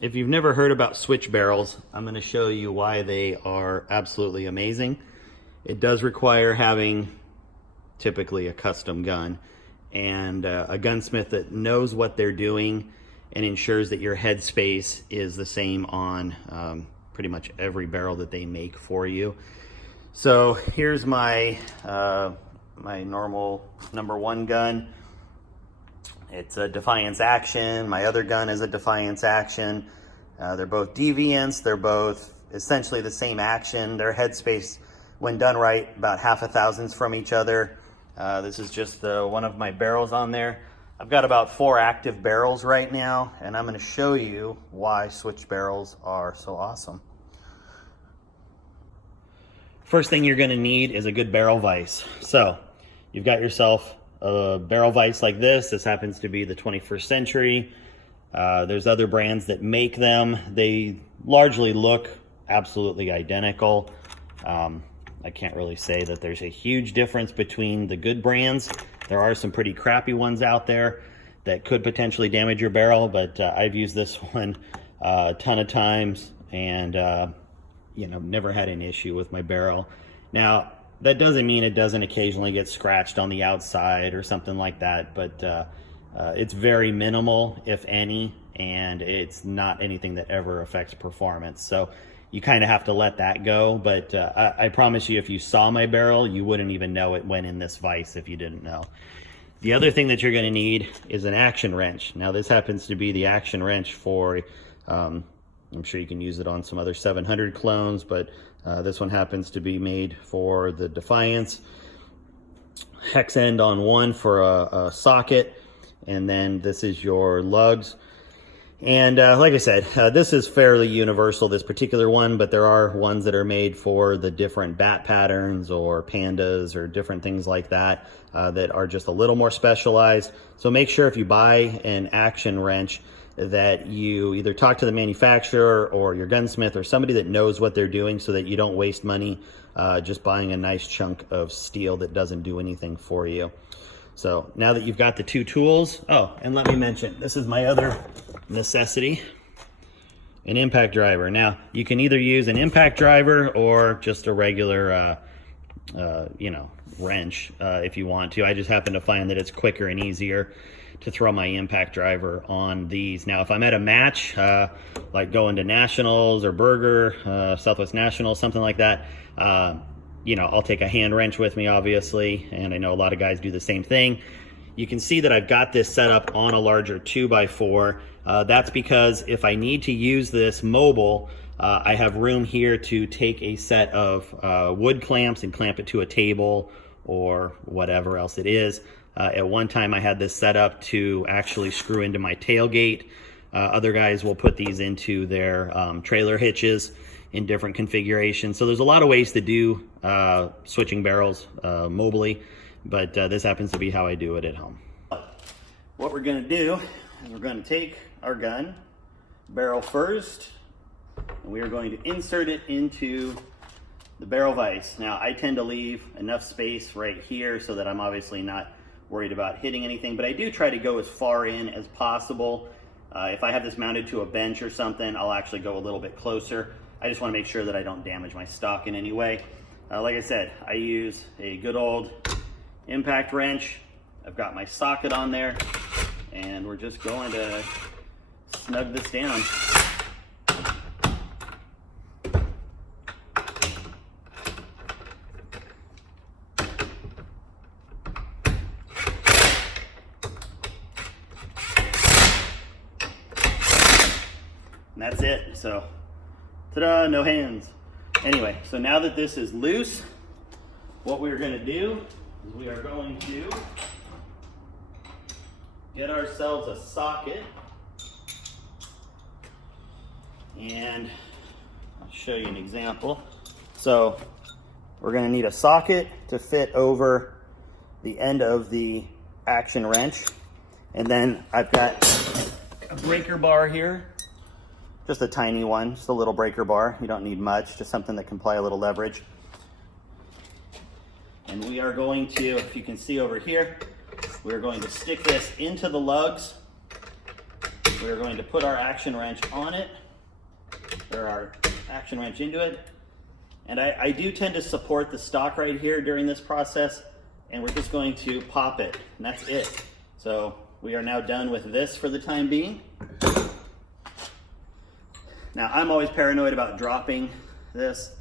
If you've never heard about switch barrels, I'm going to show you why they are absolutely amazing. It does require having typically a custom gun and a gunsmith that knows what they're doing and ensures that your headspace is the same on pretty much every barrel that they make for you. So here's my my normal #1 gun. It's a Defiance Action. My other gun is a Defiance Action. They're both deviants. They're both essentially the same action. Their headspace, when done right, about half a thousandths from each other. This is just one of my barrels on there. I've got about 4 active barrels right now, and I'm going to show you why switch barrels are so awesome. First thing you're going to need is a good barrel vise. So you've got yourself a barrel vise like this. This happens to be the 21st Century. There's other brands that make them. They largely look absolutely identical. I can't really say that there's a huge difference between the good brands. There are some pretty crappy ones out there that could potentially damage your barrel, but I've used this one a ton of times and never had an issue with my barrel. Now, that doesn't mean it doesn't occasionally get scratched on the outside or something like that, but it's very minimal, if any, and it's not anything that ever affects performance. So you kind of have to let that go, but I promise you, if you saw my barrel, you wouldn't even know it went in this vise if you didn't know. The other thing that you're going to need is an action wrench. Now, this happens to be the action wrench for, I'm sure you can use it on some other 700 clones, but this one happens to be made for the Defiance. Hex end on one for a socket, and then this is your lugs. And like I said, this is fairly universal, this particular one, but there are ones that are made for the different bat patterns or pandas or different things like that that are just a little more specialized. So make sure if you buy an action wrench that you either talk to the manufacturer or your gunsmith or somebody that knows what they're doing, so that you don't waste money just buying a nice chunk of steel that doesn't do anything for you. So now that you've got the 2 tools, oh, and let me mention, this is my other necessity, an impact driver. Now, you can either use an impact driver or just a regular, wrench if you want to. I just happen to find that it's quicker and easier to throw my impact driver on these. Now, if I'm at a match, like going to Nationals or Burger, Southwest Nationals, something like that, I'll take a hand wrench with me, obviously, and I know a lot of guys do the same thing. You can see that I've got this set up on a larger 2x4. That's because if I need to use this mobile, I have room here to take a set of wood clamps and clamp it to a table or whatever else it is. At one time, I had this set up to actually screw into my tailgate. Other guys will put these into their trailer hitches in different configurations. So there's a lot of ways to do switching barrels mobily, but this happens to be how I do it at home. What we're gonna do is we're gonna take our gun, barrel first, and we are going to insert it into the barrel vise. Now, I tend to leave enough space right here so that I'm obviously not worried about hitting anything, but I do try to go as far in as possible. If I have this mounted to a bench or something, I'll actually go a little bit closer. I just want to make sure that I don't damage my stock in any way. Like I said, I use a good old impact wrench. I've got my socket on there, and we're just going to snug this down. And that's it. So, ta-da, no hands. Anyway, so now that this is loose, what we're going to do is we are going to get ourselves a socket, and I'll show you an example. So we're going to need a socket to fit over the end of the action wrench, and then I've got a breaker bar here. Just a tiny one, just a little breaker bar. You don't need much, just something that can apply a little leverage. And we are going to, if you can see over here, we're going to stick this into the lugs we're going to put our action wrench on it, or our action wrench into it. And I do tend to support the stock right here during this process, and we're just going to pop it, and that's it. So we are now done with this for the time being. Now, I'm always paranoid about dropping this,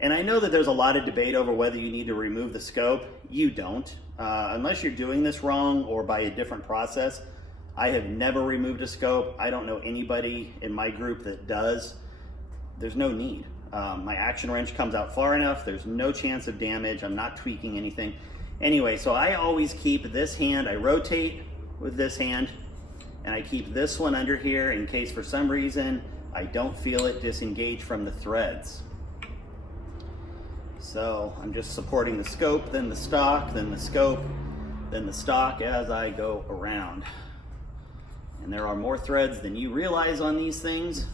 and I know that there's a lot of debate over whether you need to remove the scope. You don't, unless you're doing this wrong or by a different process. I have never removed a scope. I don't know anybody in my group that does. There's no need. My action wrench comes out far enough. There's no chance of damage. I'm not tweaking anything. Anyway, so I always keep this hand, I rotate with this hand, and I keep this one under here in case for some reason I don't feel it disengage from the threads. So I'm just supporting the scope, then the stock, then the scope, then the stock as I go around. And there are more threads than you realize on these things.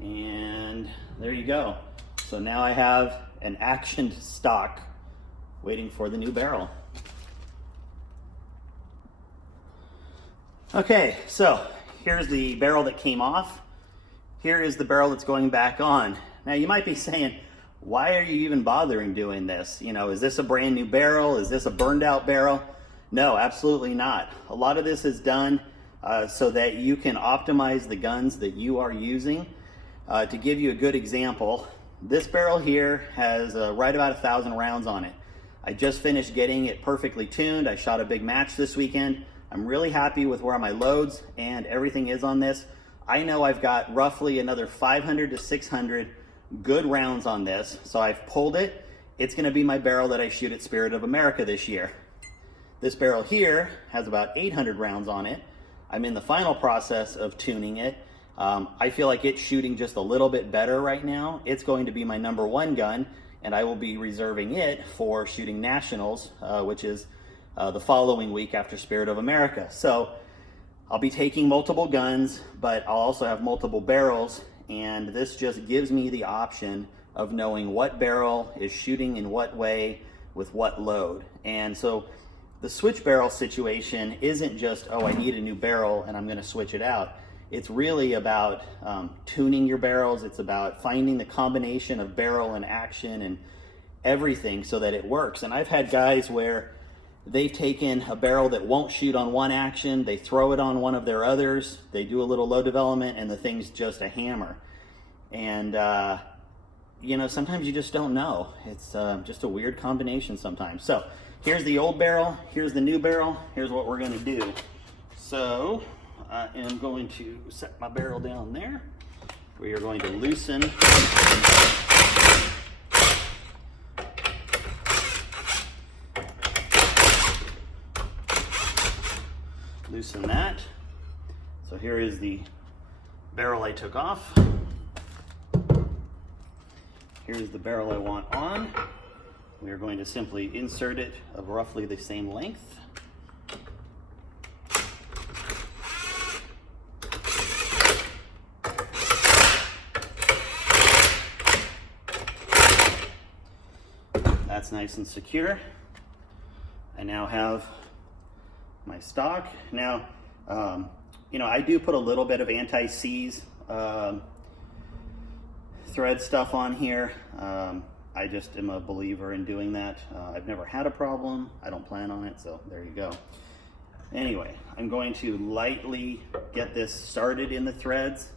And there you go. So now I have an actioned stock waiting for the new barrel. Okay, so here's the barrel that came off. Here is the barrel that's going back on. Now you might be saying, why are you even bothering doing this? You know, is this a brand new barrel? Is this a burned out barrel? No, absolutely not. A lot of this is done so that you can optimize the guns that you are using. To give you a good example, this barrel here has right about 1,000 rounds on it. I just finished getting it perfectly tuned. I shot a big match this weekend. I'm really happy with where my loads and everything is on this. I know I've got roughly another 500 to 600 good rounds on this, so I've pulled it. It's going to be my barrel that I shoot at Spirit of America this year. This barrel here has about 800 rounds on it. I'm in the final process of tuning it. I feel like it's shooting just a little bit better right now. It's going to be my #1 gun, and I will be reserving it for shooting nationals, which is the following week after Spirit of America. So I'll be taking multiple guns, but I'll also have multiple barrels, and this just gives me the option of knowing what barrel is shooting in what way with what load. And so the switch barrel situation isn't just, oh, I need a new barrel and I'm going to switch it out. It's really about tuning your barrels. It's about finding the combination of barrel and action and everything so that it works. And I've had guys where they've taken a barrel that won't shoot on one action, they throw it on one of their others, they do a little load development, and the thing's just a hammer. And you know, sometimes you just don't know. It's just a weird combination sometimes. So here's the old barrel, here's the new barrel, here's what we're gonna do. So I am going to set my barrel down there. We are going to loosen that. So here is the barrel I took off. Here's the barrel I want on. We are going to simply insert it of roughly the same length. That's nice and secure. I now have my stock. Now, you know, I do put a little bit of anti-seize thread stuff on here. I just am a believer in doing that. I've never had a problem. I don't plan on it, so there you go. Anyway, I'm going to lightly get this started in the threads.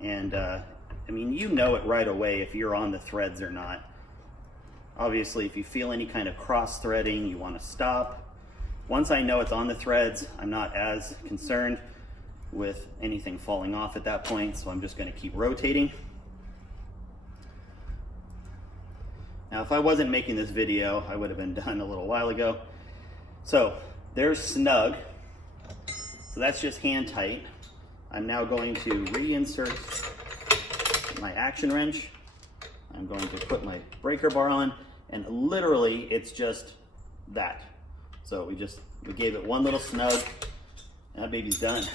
And, I mean, you know it right away if you're on the threads or not. Obviously, if you feel any kind of cross-threading, you want to stop. Once I know it's on the threads, I'm not as concerned with anything falling off at that point, so I'm just going to keep rotating. Now, if I wasn't making this video, I would have been done a little while ago. So there's snug. So that's just hand tight. I'm now going to reinsert my action wrench. I'm going to put my breaker bar on, and literally it's just that. So we gave it one little snug, and that baby's done.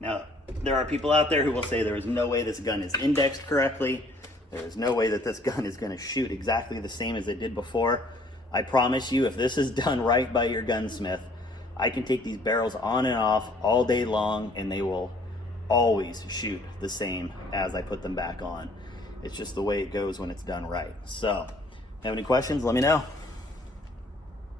Now, There are people out there who will say there is no way this gun is indexed correctly. There is no way that this gun is going to shoot exactly the same as it did before. I promise you, if this is done right by your gunsmith, I can take these barrels on and off all day long and they will always shoot the same as I put them back on. It's just the way it goes when it's done right. So, have any questions? Let me know.